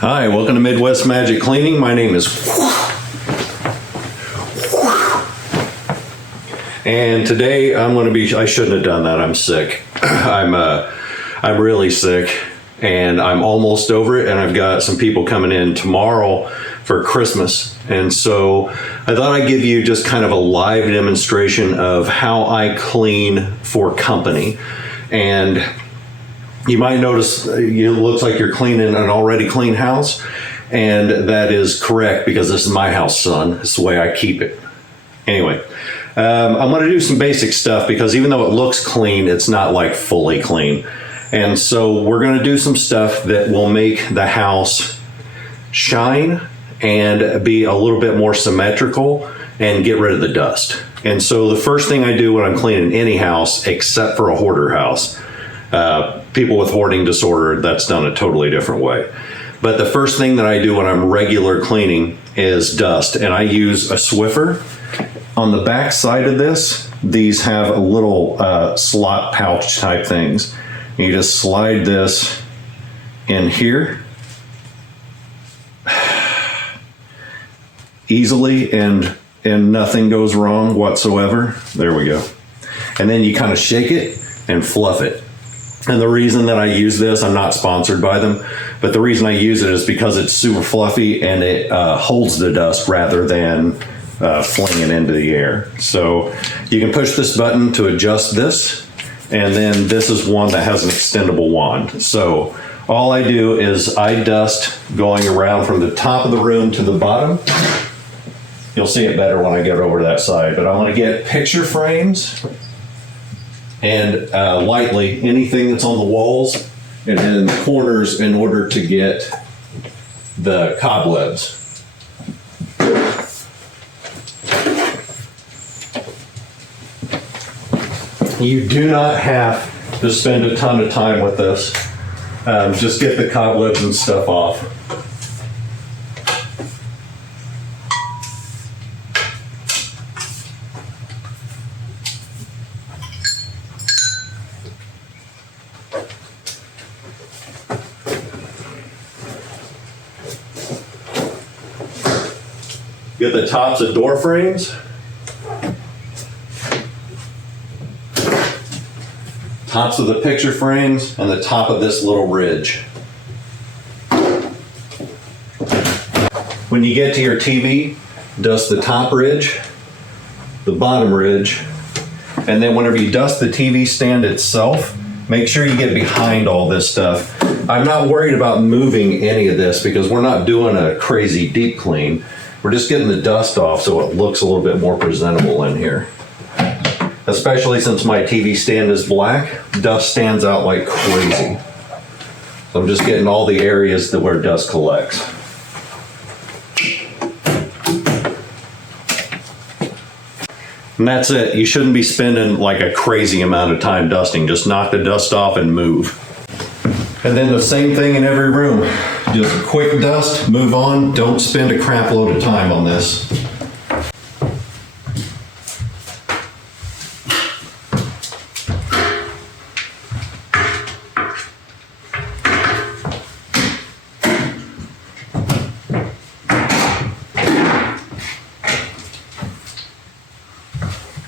Hi, welcome to Midwest Magic Cleaning. My name is and today I'm going to be, I shouldn't have done that, I'm sick. I'm really sick and I'm almost over it, and I've got some people coming in tomorrow for Christmas. And so I thought I'd give you just kind of a live demonstration of how I clean for company. And you might notice it looks like you're cleaning an already clean house, and that is correct because this is my house, son. It's the way I keep it. Anyway, I'm going to do some basic stuff because even though it looks clean, it's not like fully clean. And so we're going to do some stuff that will make the house shine and be a little bit more symmetrical and get rid of the dust. And so the first thing I do when I'm cleaning any house, except for a hoarder house, people with hoarding disorder, that's done a totally different way. But the first thing that I do when I'm regular cleaning is dust, and I use a Swiffer. On the back side of this, these have a little slot pouch type things. You just slide this in here easily, and nothing goes wrong whatsoever. There we go. And then you kind of shake it and fluff it. And the reason that I use this, I'm not sponsored by them, but the reason I use it is because it's super fluffy and it holds the dust rather than fling it into the air. So you can push this button to adjust this, and then this is one that has an extendable wand. So all I do is I dust going around from the top of the room to the bottom. You'll see it better when I get over to that side, but I want to get picture frames and lightly anything that's on the walls and in the corners in order to get the cobwebs. You do not have to spend a ton of time with this. Just get the cobwebs and stuff off. Get the tops of door frames. Tops of the picture frames and the top of this little ridge. When you get to your TV, dust the top ridge, the bottom ridge, and then whenever you dust the TV stand itself, make sure you get behind all this stuff. I'm not worried about moving any of this because we're not doing a crazy deep clean. We're just getting the dust off so it looks a little bit more presentable in here. Especially since my TV stand is black, dust stands out like crazy. So I'm just getting all the areas that where dust collects. And that's it. You shouldn't be spending like a crazy amount of time dusting. Just knock the dust off and move. And then the same thing in every room. Just quick dust, move on. Don't spend a crap load of time on this.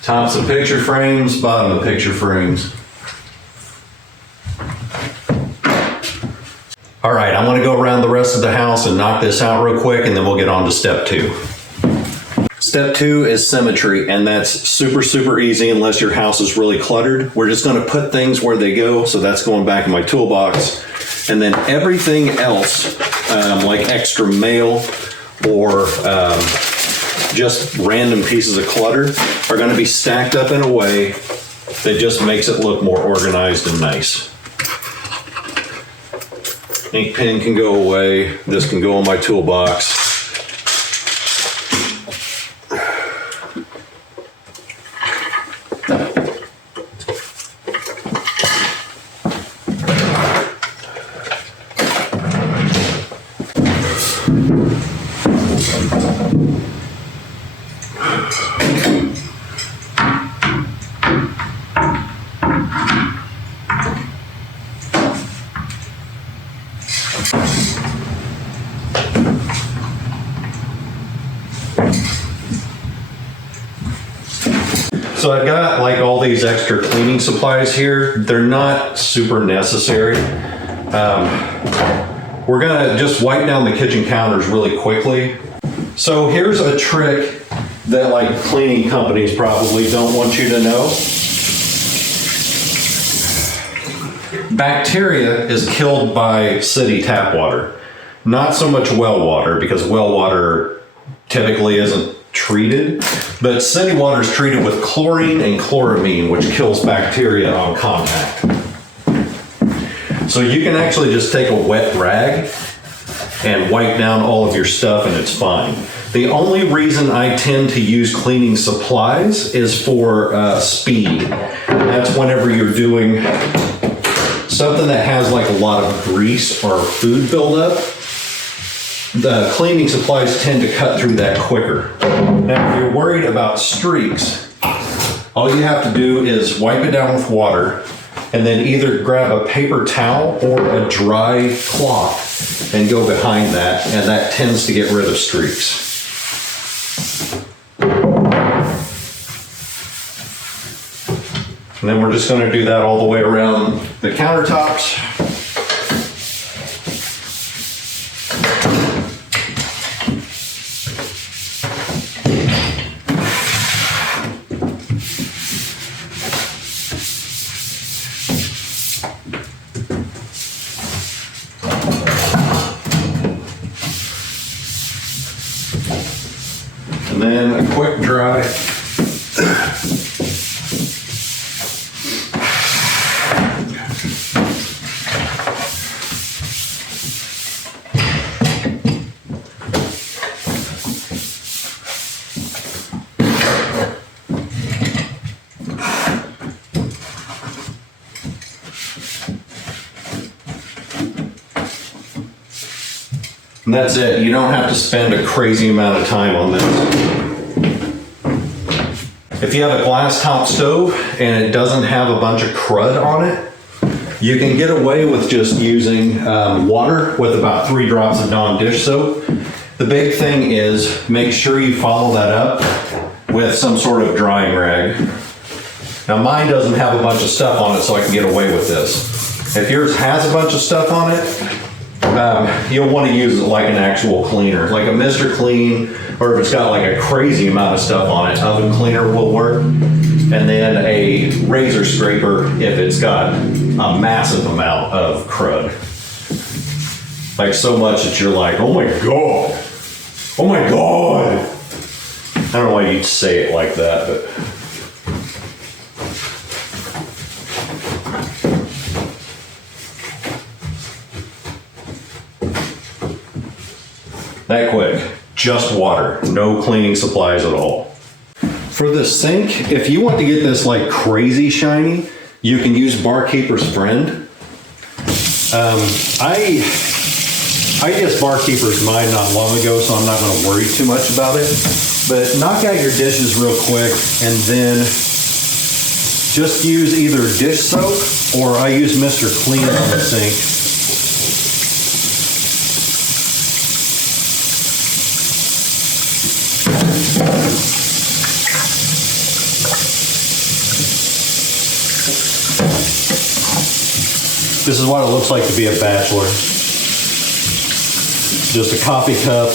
Tops of picture frames, bottom of picture frames. All right, I'm gonna go around the rest of the house and knock this out real quick, and then we'll get on to step 2. Step 2 is symmetry, and that's super, super easy unless your house is really cluttered. We're just gonna put things where they go, so that's going back in my toolbox. And then everything else, like extra mail or just random pieces of clutter, are gonna be stacked up in a way that just makes it look more organized and nice. Ink pen can go away. This can go in my toolbox. So I've got like all these extra cleaning supplies here. They're not super necessary. We're gonna just wipe down the kitchen counters really quickly. So here's a trick that like cleaning companies probably don't want you to know. Bacteria is killed by city tap water. Not so much well water, because well water typically isn't treated, but city water is treated with chlorine and chloramine, which kills bacteria on contact. So you can actually just take a wet rag and wipe down all of your stuff and it's fine. The only reason I tend to use cleaning supplies is for speed. And that's whenever you're doing something that has like a lot of grease or food buildup. The cleaning supplies tend to cut through that quicker. Now, if you're worried about streaks, all you have to do is wipe it down with water and then either grab a paper towel or a dry cloth and go behind that, and that tends to get rid of streaks. And then we're just going to do that all the way around the countertops. And then a quick dry. And that's it. You don't have to spend a crazy amount of time on this. If you have a glass top stove and it doesn't have a bunch of crud on it, you can get away with just using water with about 3 drops of Dawn dish soap. The big thing is make sure you follow that up with some sort of drying rag. Now mine doesn't have a bunch of stuff on it, so I can get away with this. If yours has a bunch of stuff on it, you'll want to use it like an actual cleaner, like a Mr. Clean, or if it's got like a crazy amount of stuff on it, oven cleaner will work. And then a razor scraper if it's got a massive amount of crud. Like so much that you're like, oh my God, oh my God. I don't know why you'd say it like that, but. That quick, just water, no cleaning supplies at all. For the sink, if you want to get this like crazy shiny, you can use Barkeeper's Friend. I guess Barkeeper's mine not long ago, so I'm not gonna worry too much about it. But knock out your dishes real quick and then just use either dish soap or I use Mr. Clean on the sink. This is what it looks like to be a bachelor. Just a coffee cup,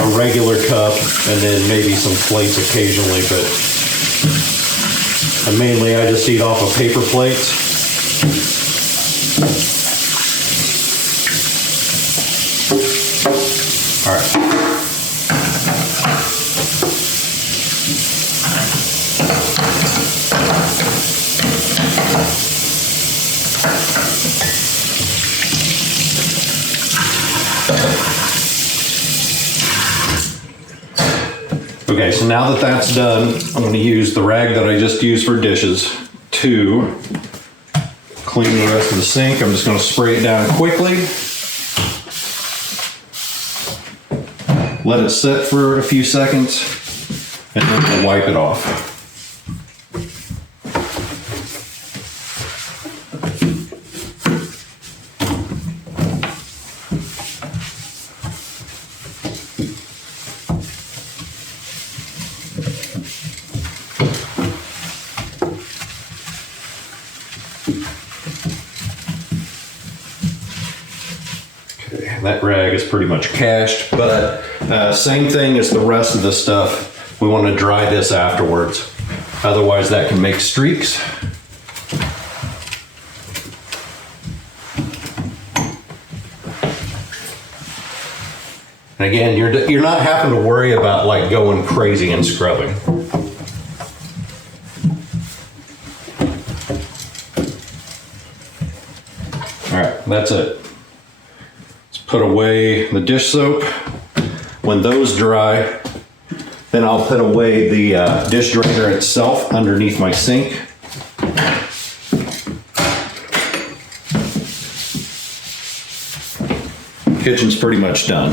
a regular cup, and then maybe some plates occasionally, but mainly I just eat off of paper plates. All right. Okay, so now that that's done, I'm going to use the rag that I just used for dishes to clean the rest of the sink. I'm just going to spray it down quickly. Let it sit for a few seconds, and then we'll wipe it off. Okay, that rag is pretty much cached, but same thing as the rest of the stuff. We want to dry this afterwards. Otherwise that can make streaks. And again, you're not having to worry about like going crazy and scrubbing. All right, that's it. Let's put away the dish soap. When those dry, then I'll put away the dish drainer itself underneath my sink. Kitchen's pretty much done.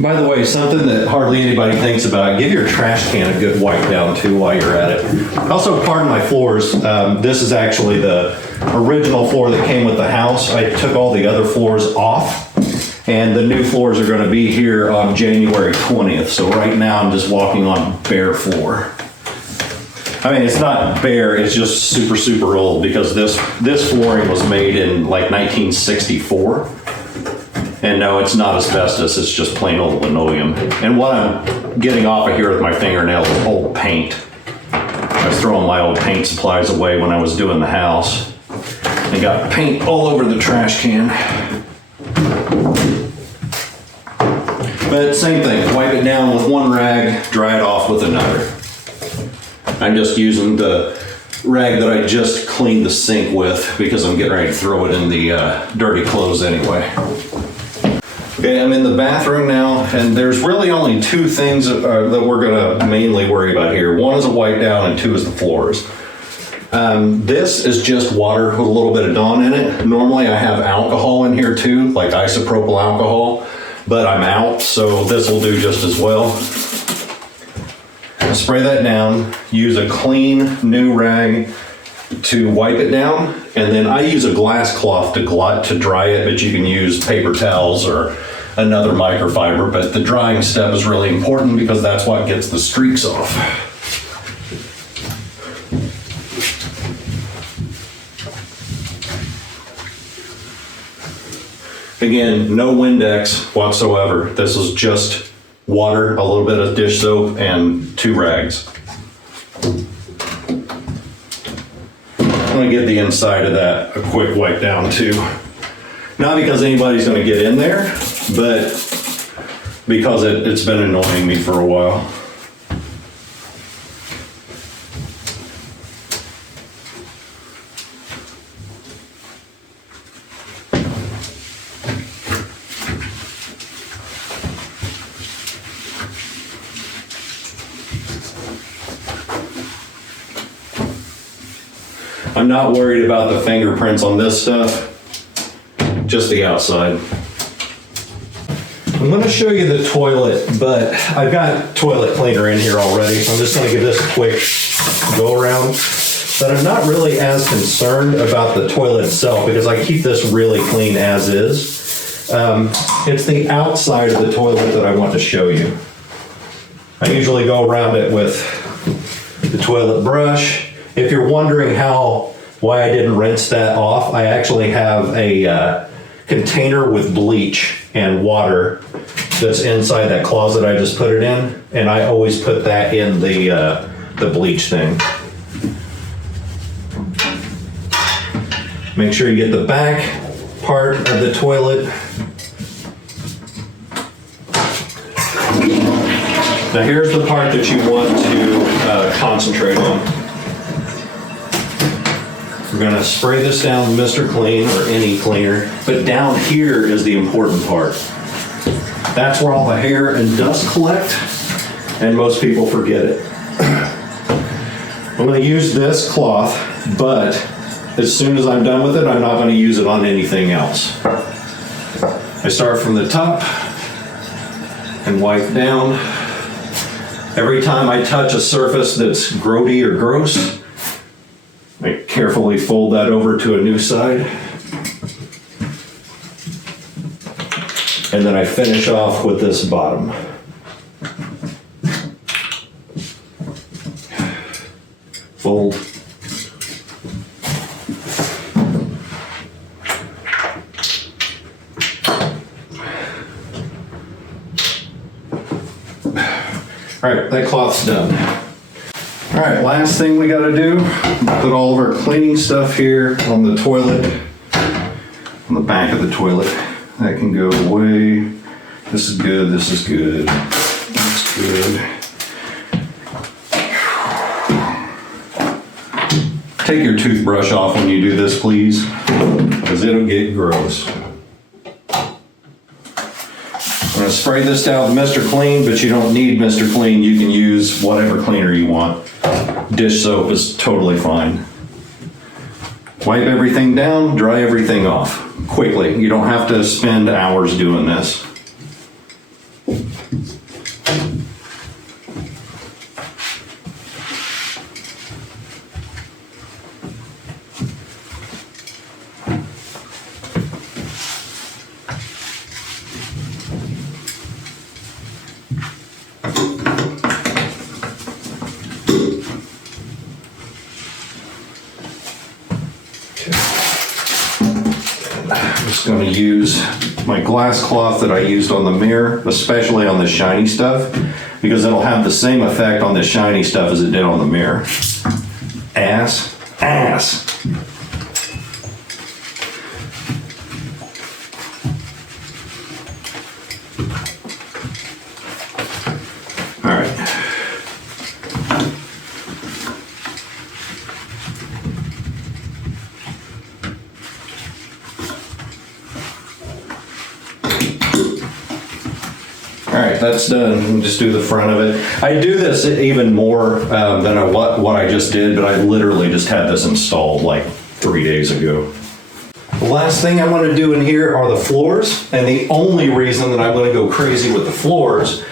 By the way, something that hardly anybody thinks about, give your trash can a good wipe down too while you're at it. Also, pardon my floors. This is actually the original floor that came with the house. I took all the other floors off, and the new floors are gonna be here on January 20th. So right now I'm just walking on bare floor. I mean, it's not bare, it's just super, super old because this flooring was made in like 1964. And no, it's not asbestos, it's just plain old linoleum. And what I'm getting off of here with my fingernail is old paint. I was throwing my old paint supplies away when I was doing the house. I got paint all over the trash can. But same thing, wipe it down with one rag, dry it off with another. I'm just using the rag that I just cleaned the sink with because I'm getting ready to throw it in the dirty clothes anyway. Okay, I'm in the bathroom now, and there's really only two things that we're gonna mainly worry about here. One is a wipe down, and two is the floors. This is just water with a little bit of Dawn in it. Normally I have alcohol in here too, like isopropyl alcohol, but I'm out, so this will do just as well. Spray that down, use a clean new rag to wipe it down, and then I use a glass cloth to dry it, but you can use paper towels or another microfiber, but the drying step is really important because that's what gets the streaks off. Again, no Windex whatsoever. This is just water, a little bit of dish soap, and two rags. I'm gonna give the inside of that a quick wipe down too. Not because anybody's gonna get in there, but because it's been annoying me for a while. I'm not worried about the fingerprints on this stuff, just the outside. I'm gonna show you the toilet, but I've got toilet cleaner in here already, so I'm just gonna give this a quick go around. But I'm not really as concerned about the toilet itself because I keep this really clean as is. It's the outside of the toilet that I want to show you. I usually go around it with the toilet brush. If you're wondering why I didn't rinse that off, I actually have a container with bleach and water that's inside that closet I just put it in, and I always put that in the bleach thing. Make sure you get the back part of the toilet. Now here's the part that you want to concentrate on. We're gonna spray this down with Mr. Clean or any cleaner, but down here is the important part. That's where all the hair and dust collect, and most people forget it. I'm gonna use this cloth, but as soon as I'm done with it, I'm not gonna use it on anything else. I start from the top and wipe down. Every time I touch a surface that's grody or gross, I carefully fold that over to a new side. And then I finish off with this bottom. Fold. All right, that cloth's done. All right, last thing we gotta do, put all of our cleaning stuff here on the toilet, on the back of the toilet. That can go away. This is good, this is good. That's good. Take your toothbrush off when you do this, please, because it'll get gross. I'm gonna spray this down with Mr. Clean, but you don't need Mr. Clean. You can use whatever cleaner you want. Dish soap is totally fine. Wipe everything down, dry everything off quickly. You don't have to spend hours doing this. I'm just going to use my glass cloth that I used on the mirror, especially on the shiny stuff, because it'll have the same effect on the shiny stuff as it did on the mirror. Ass. All right. All right, that's done. We'll just do the front of it. I do this even more than what I just did, but I literally just had this installed like 3 days ago. The last thing I'm going to do in here are the floors, and the only reason that I'm going to go crazy with the floors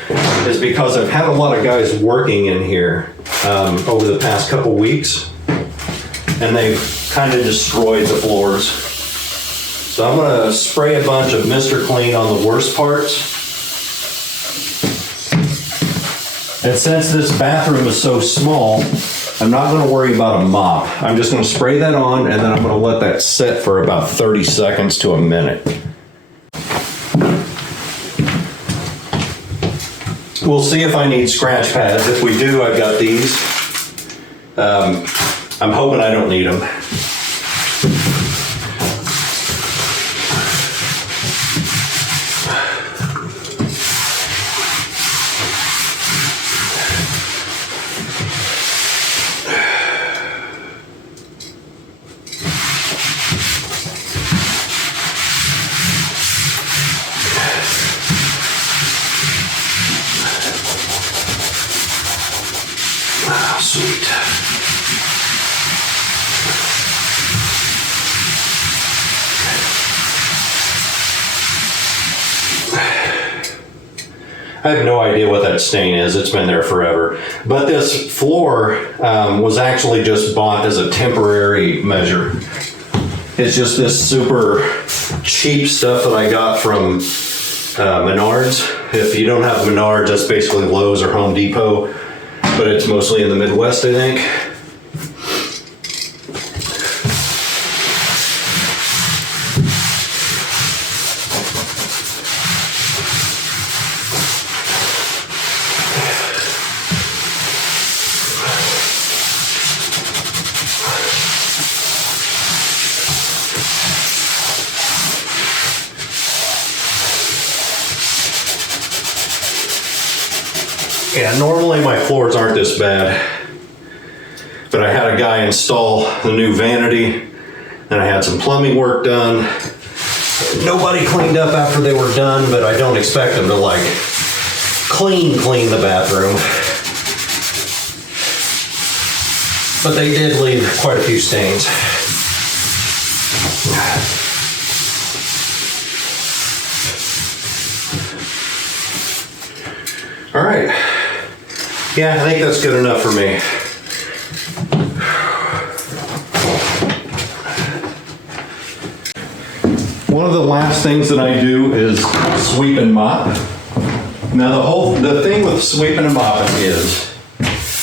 is because I've had a lot of guys working in here over the past couple weeks, and they've kind of destroyed the floors. So I'm going to spray a bunch of Mr. Clean on the worst parts. And since this bathroom is so small, I'm not going to worry about a mop. I'm just going to spray that on, and then I'm going to let that sit for about 30 seconds to a minute. We'll see if I need scratch pads. If we do, I've got these. I'm hoping I don't need them. Sweet. I have no idea what that stain is. It's been there forever. But this floor was actually just bought as a temporary measure. It's just this super cheap stuff that I got from Menards. If you don't have Menards, that's basically Lowe's or Home Depot. But it's mostly in the Midwest, I think. Yeah, normally my floors aren't this bad, but I had a guy install the new vanity, and I had some plumbing work done. Nobody cleaned up after they were done, but I don't expect them to like clean the bathroom. But they did leave quite a few stains. All right. Yeah, I think that's good enough for me. One of the last things that I do is sweep and mop. Now the thing with sweeping and mopping is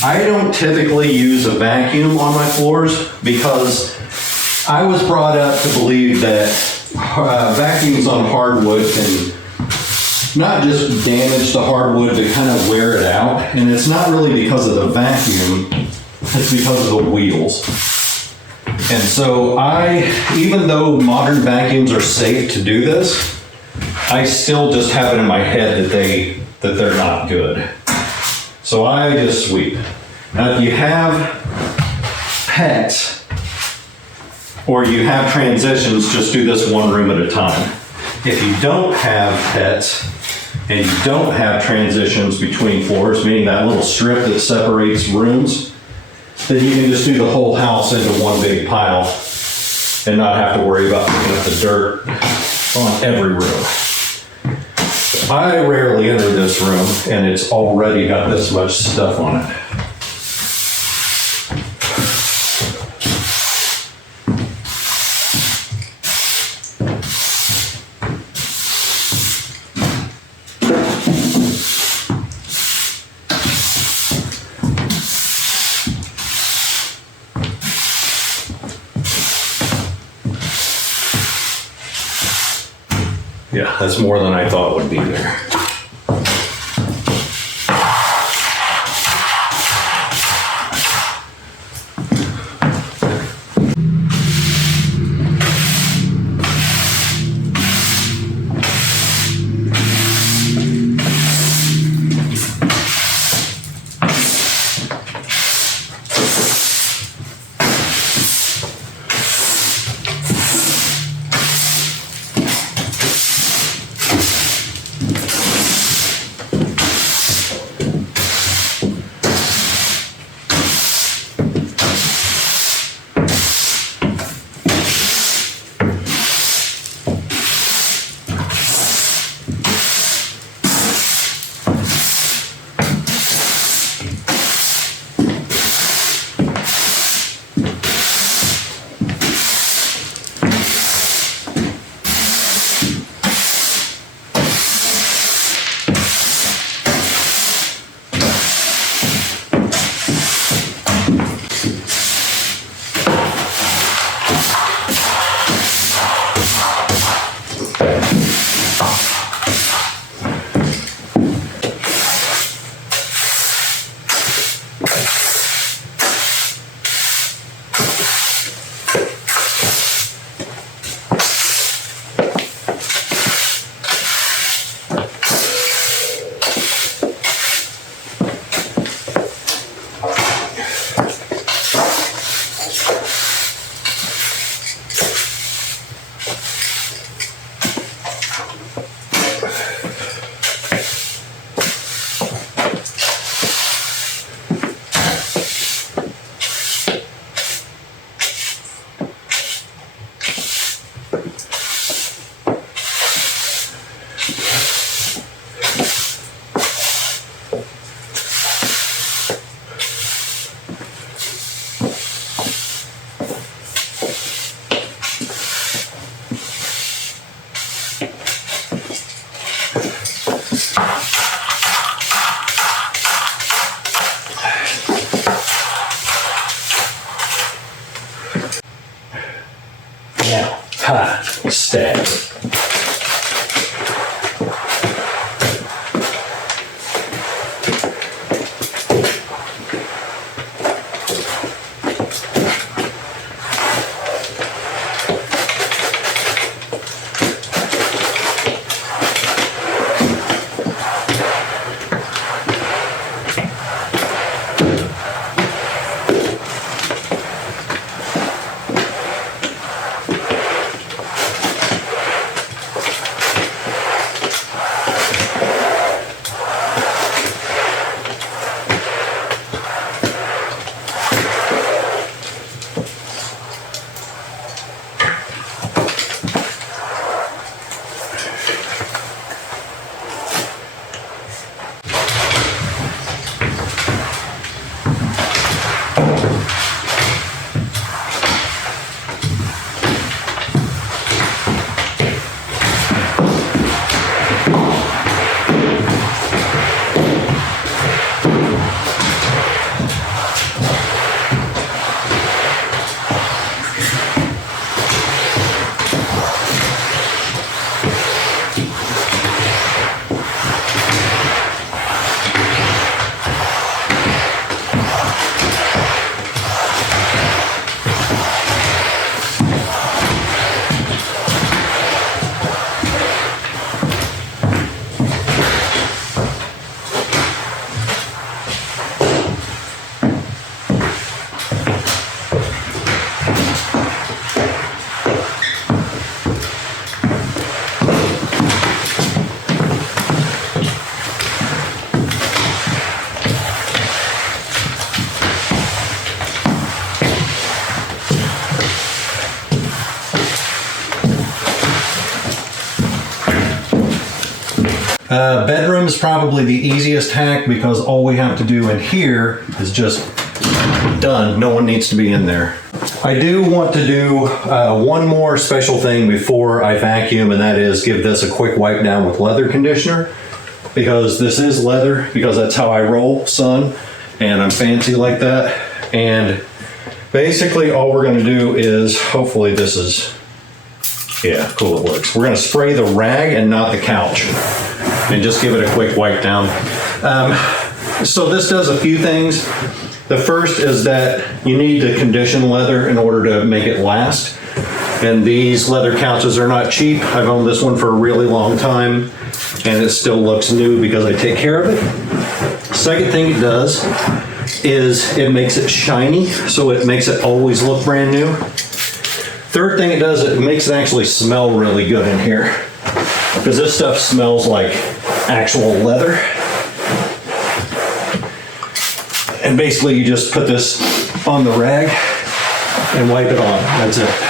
I don't typically use a vacuum on my floors because I was brought up to believe that vacuums on hardwood can not just damage the hardwood, but kind of wear it out. And it's not really because of the vacuum, it's because of the wheels. And so even though modern vacuums are safe to do this, I still just have it in my head that they're not good. So I just sweep. Now if you have pets or you have transitions, just do this one room at a time. If you don't have pets and you don't have transitions between floors, meaning that little strip that separates rooms, then you can just do the whole house into one big pile and not have to worry about picking up the dirt on every room. I rarely enter this room and it's already got this much stuff on it. Yeah, that's more than I thought would be there. Bedroom is probably the easiest hack because all we have to do in here is just done. No one needs to be in there. I do want to do one more special thing before I vacuum, and that is give this a quick wipe down with leather conditioner, because this is leather, because that's how I roll, son, and I'm fancy like that. And basically all we're going to do is, hopefully this is, yeah, cool, it works. We're going to spray the rag and not the couch and just give it a quick wipe down. So this does a few things. The first is that you need to condition leather in order to make it last. And these leather couches are not cheap. I've owned this one for a really long time and it still looks new because I take care of it. Second thing it does is it makes it shiny, so it makes it always look brand new. Third thing it does, it makes it actually smell really good in here, because this stuff smells like actual leather. And basically you just put this on the rag and wipe it on. That's it.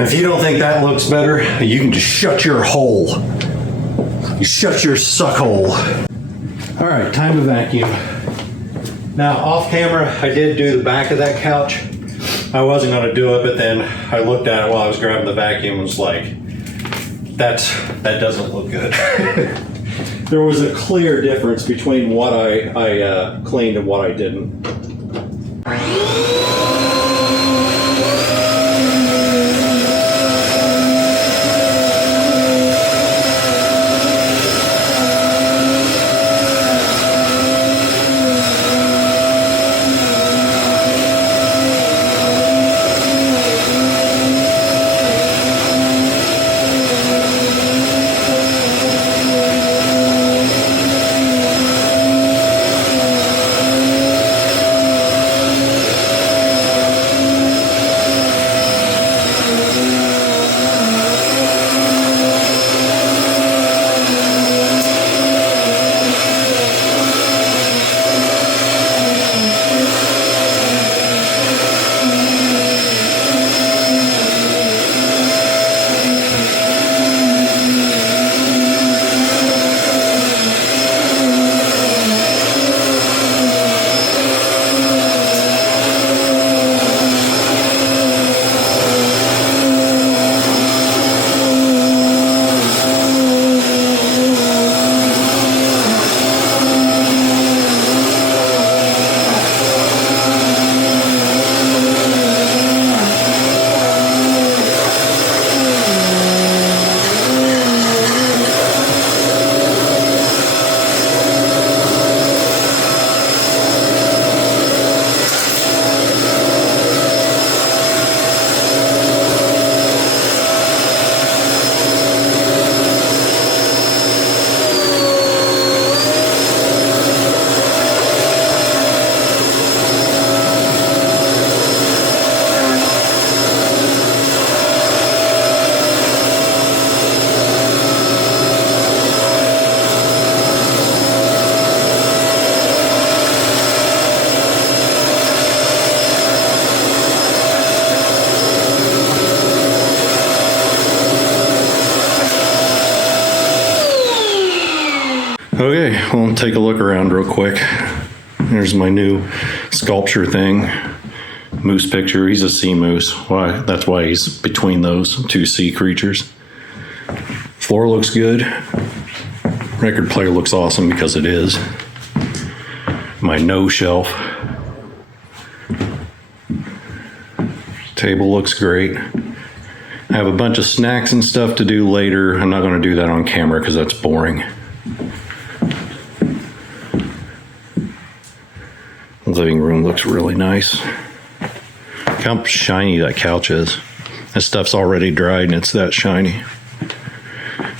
If you don't think that looks better, you can just shut your hole. You shut your suck hole. All right, time to vacuum. Now, off camera, I did do the back of that couch. I wasn't gonna do it, but then I looked at it while I was grabbing the vacuum and was like, that doesn't look good. There was a clear difference between what I cleaned and what I didn't. Okay, well, take a look around real quick. There's my new sculpture thing. Moose picture. He's a sea moose. Why? That's why he's between those two sea creatures. Floor looks good. Record player looks awesome because it is. My no shelf. Table looks great. I have a bunch of snacks and stuff to do later. I'm not going to do that on camera because that's boring. The living room looks really nice. Look how shiny that couch is. This stuff's already dried and it's that shiny.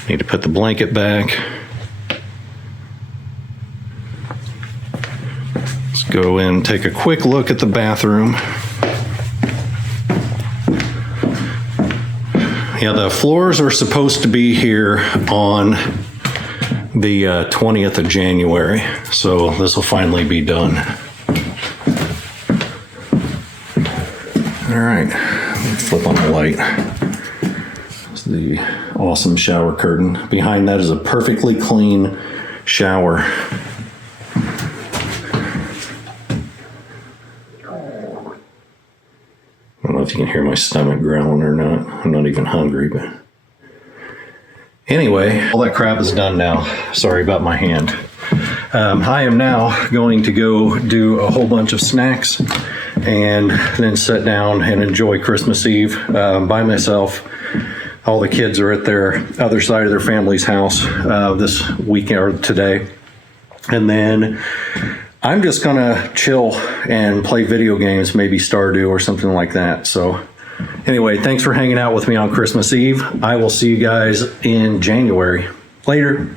Need to put the blanket back. Let's go in and take a quick look at the bathroom. Yeah, the floors are supposed to be here on the 20th of January, so this will finally be done. All right, flip on the light. It's the awesome shower curtain. Behind that is a perfectly clean shower. I don't know if you can hear my stomach growling or not. I'm not even hungry, but anyway, all that crap is done now. Sorry about my hand. I am now going to go do a whole bunch of snacks and then sit down and enjoy Christmas Eve by myself. All the kids are at their other side of their family's house this weekend or today. And then I'm just gonna chill and play video games, maybe Stardew or something like that. So anyway, thanks for hanging out with me on Christmas Eve. I will see you guys in January. Later.